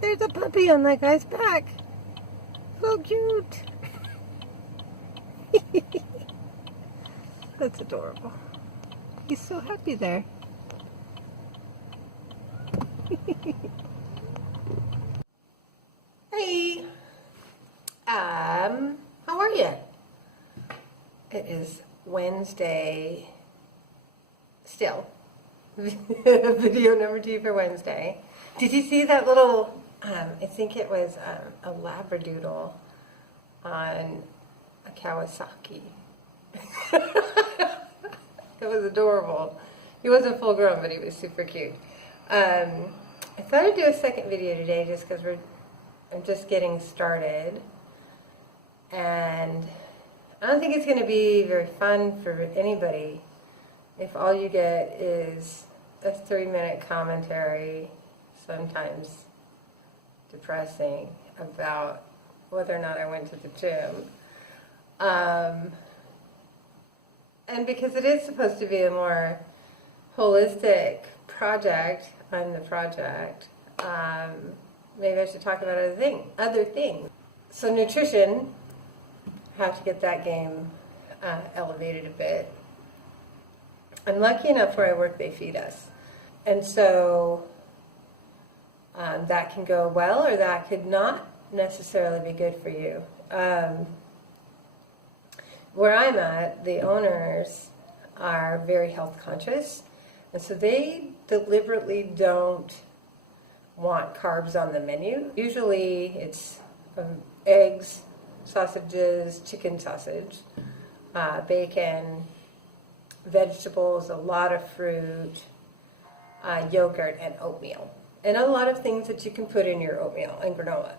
There's a puppy on that guy's back. So cute. That's adorable. He's so happy there. Hey. How are you? It is Wednesday still. Video number 2 for Wednesday. Did you see that little, I think it was a Labradoodle on a Kawasaki. It was adorable. He wasn't full grown, but he was super cute. I thought I'd do a second video today just because I'm just getting started. And I don't think it's going to be very fun for anybody if all you get is a 3-minute commentary, sometimes depressing, about whether or not I went to the gym. And because it is supposed to be a more holistic project, I'm the project, maybe I should talk about other things. So nutrition, have to get that game elevated a bit. I'm lucky enough where I work, they feed us. And so that can go well, or that could not necessarily be good for you. Where I'm at, the owners are very health conscious, and so they deliberately don't want carbs on the menu. Usually it's eggs, sausages, chicken sausage, bacon, vegetables, a lot of fruit, yogurt, and oatmeal. And a lot of things that you can put in your oatmeal and granola.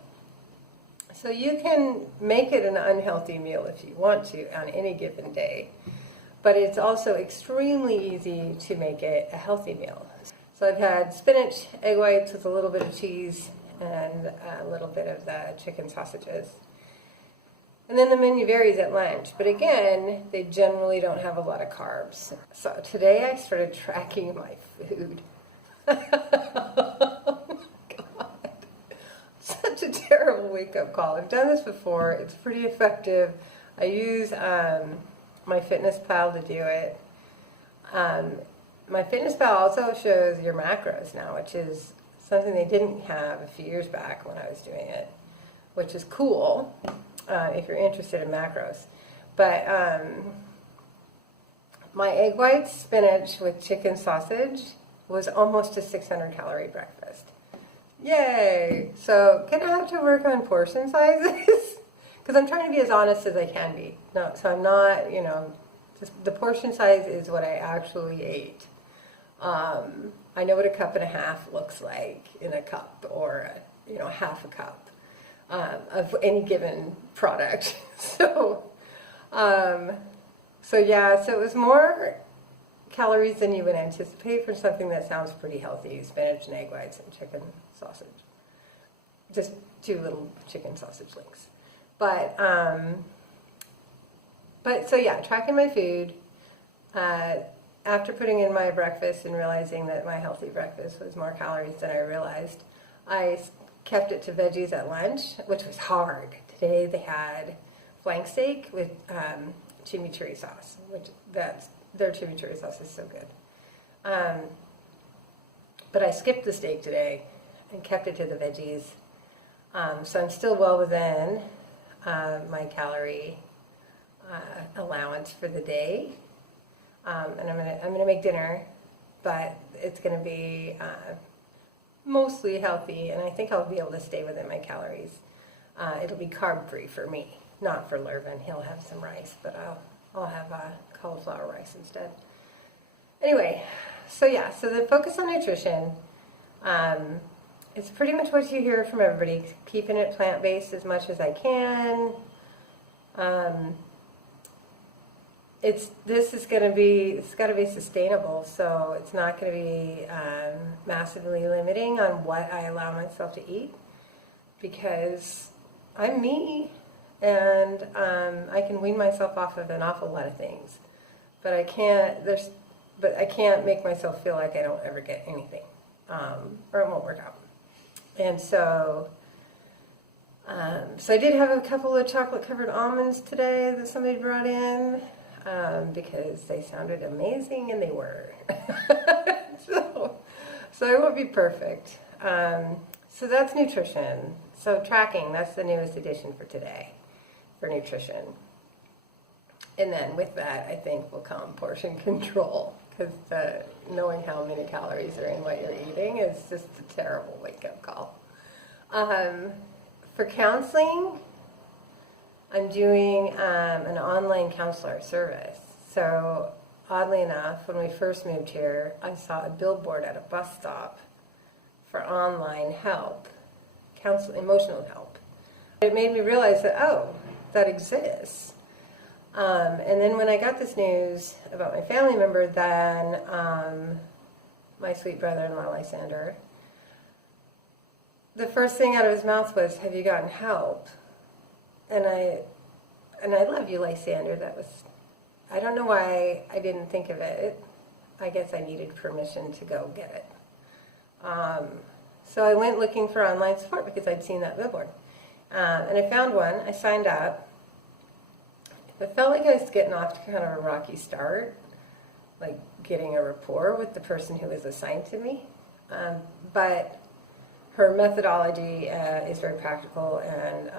So you can make it an unhealthy meal if you want to on any given day. But it's also extremely easy to make it a healthy meal. So I've had spinach, egg whites with a little bit of cheese, and a little bit of the chicken sausages. And then the menu varies at lunch, but again, they generally don't have a lot of carbs. So today I started tracking my food. Oh my God. Such a terrible wake-up call. I've done this before. It's pretty effective. I use MyFitnessPal to do it. MyFitnessPal also shows your macros now, which is something they didn't have a few years back when I was doing it, which is cool. If you're interested in macros. But my egg white spinach with chicken sausage was almost a 600-calorie breakfast. Yay! So gonna have to work on portion sizes because I'm trying to be as honest as I can be. No, so I'm not, just the portion size is what I actually ate. I know what a cup and a half looks like in a cup, or half a cup. Of any given product. So it was more calories than you would anticipate for something that sounds pretty healthy: spinach and egg whites and chicken sausage. Just 2 little chicken sausage links. But tracking my food, after putting in my breakfast and realizing that my healthy breakfast was more calories than I realized, I kept it to veggies at lunch, which was hard. Today they had flank steak with chimichurri sauce, their chimichurri sauce is so good. But I skipped the steak today and kept it to the veggies. So I'm still well within my calorie allowance for the day. And I'm gonna make dinner, but it's gonna be mostly healthy, and I think I'll be able to stay within my calories. It'll be carb-free for me, not for Lervin. He'll have some rice, but I'll have cauliflower rice instead. Anyway, so the focus on nutrition, it's pretty much what you hear from everybody, keeping it plant-based as much as I can. It's got to be sustainable, so it's not going to be massively limiting on what I allow myself to eat, because I'm me, and I can wean myself off of an awful lot of things, but I can't make myself feel like I don't ever get anything, or it won't work out. And so, so I did have a couple of chocolate-covered almonds today that somebody brought in because they sounded amazing, and they were. So it won't be perfect. So that's nutrition. So tracking, that's the newest addition for today for nutrition. And then with that, I think will come portion control, because knowing how many calories are in what you're eating is just a terrible wake-up call. For counseling, I'm doing an online counselor service. So oddly enough, when we first moved here, I saw a billboard at a bus stop for online help, emotional help. It made me realize that, oh, that exists. And then when I got this news about my family member, then my sweet brother-in-law, Lysander, the first thing out of his mouth was, "Have you gotten help?" And I love you, Lysander. That was, I don't know why I didn't think of it. I guess I needed permission to go get it. So I went looking for online support because I'd seen that billboard. And I found one. I signed up. It felt like I was getting off to kind of a rocky start, like getting a rapport with the person who was assigned to me. But her methodology is very practical, and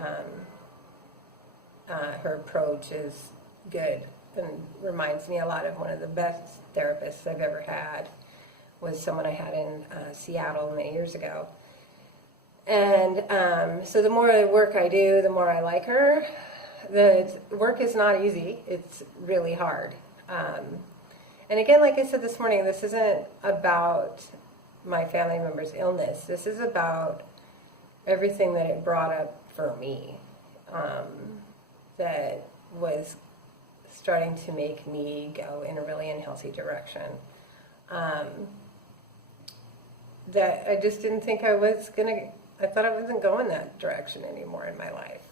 her approach is good and reminds me a lot of one of the best therapists I've ever had. Was someone I had in Seattle many years ago. And so the more work I do, the more I like her. The work is not easy. It's really hard. And again, like I said this morning, this isn't about my family member's illness. This is about everything that it brought up for me that was starting to make me go in a really unhealthy direction. That I just didn't think I was gonna, I thought I wasn't going that direction anymore in my life.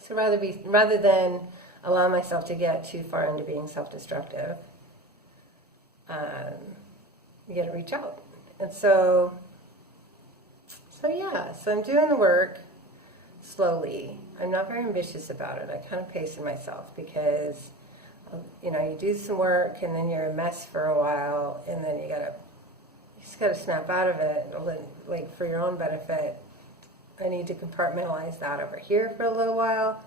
So rather than allow myself to get too far into being self-destructive, you got to reach out. And so I'm doing the work slowly. I'm not very ambitious about it. I kind of pace myself because, you do some work and then you're a mess for a while, and then you just got to snap out of it, like for your own benefit. I need to compartmentalize that over here for a little while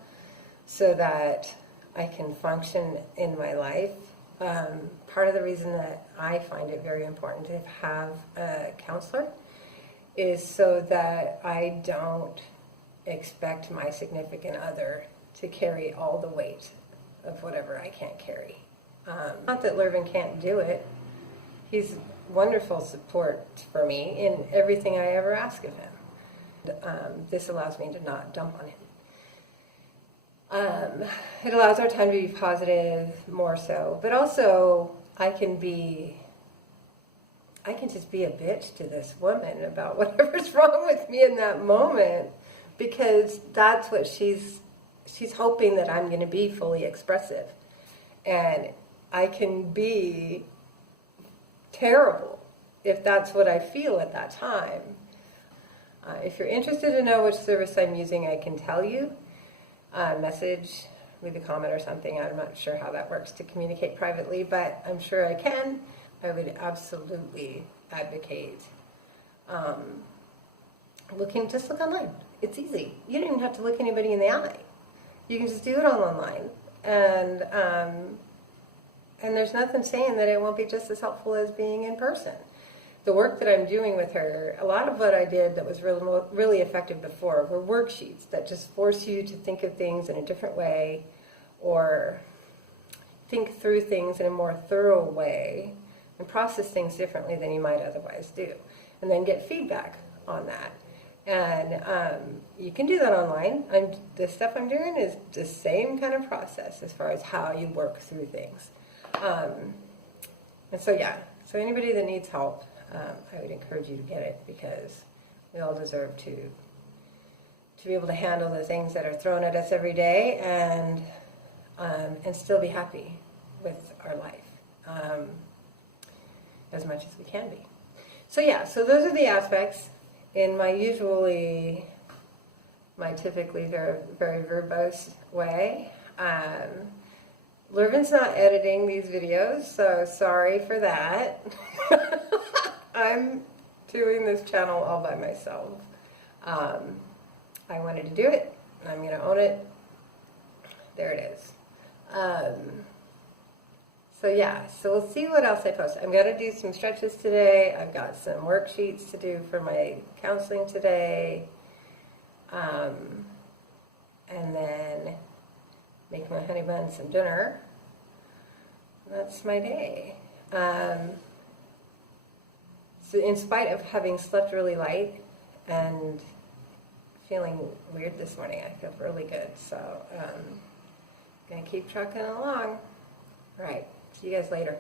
so that I can function in my life. Part of the reason that I find it very important to have a counselor is so that I don't expect my significant other to carry all the weight of whatever I can't carry. Not that Lurvin can't do it. He's wonderful support for me in everything I ever ask of him. This allows me to not dump on him. It allows our time to be positive more so, but also I can just be a bitch to this woman about whatever's wrong with me in that moment, because that's what she's hoping that I'm going to be fully expressive, and I can be terrible if that's what I feel at that time. If you're interested to know which service I'm using, I can tell you. Message, leave a comment or something. I'm not sure how that works to communicate privately, but I'm sure I can. I would absolutely advocate just look online. It's easy. You don't even have to look anybody in the eye. You can just do it all online. And there's nothing saying that it won't be just as helpful as being in person. The work that I'm doing with her, a lot of what I did that was really effective before were worksheets that just force you to think of things in a different way, or think through things in a more thorough way and process things differently than you might otherwise do, and then get feedback on that. And you can do that online. The stuff I'm doing is the same kind of process as far as how you work through things. So anybody that needs help, I would encourage you to get it, because we all deserve to be able to handle the things that are thrown at us every day and still be happy with our life. as much as we can be. So yeah, so those are the aspects in my typically very, very verbose way. Lurvin's not editing these videos, so sorry for that. I'm doing this channel all by myself. I wanted to do it, and I'm going to own it. There it is. So yeah, so we'll see what else I post. I'm going to do some stretches today. I've got some worksheets to do for my counseling today. And then make my honey bun some dinner. That's my day. So in spite of having slept really light and feeling weird this morning, I feel really good. So gonna keep trucking along. All right, see you guys later.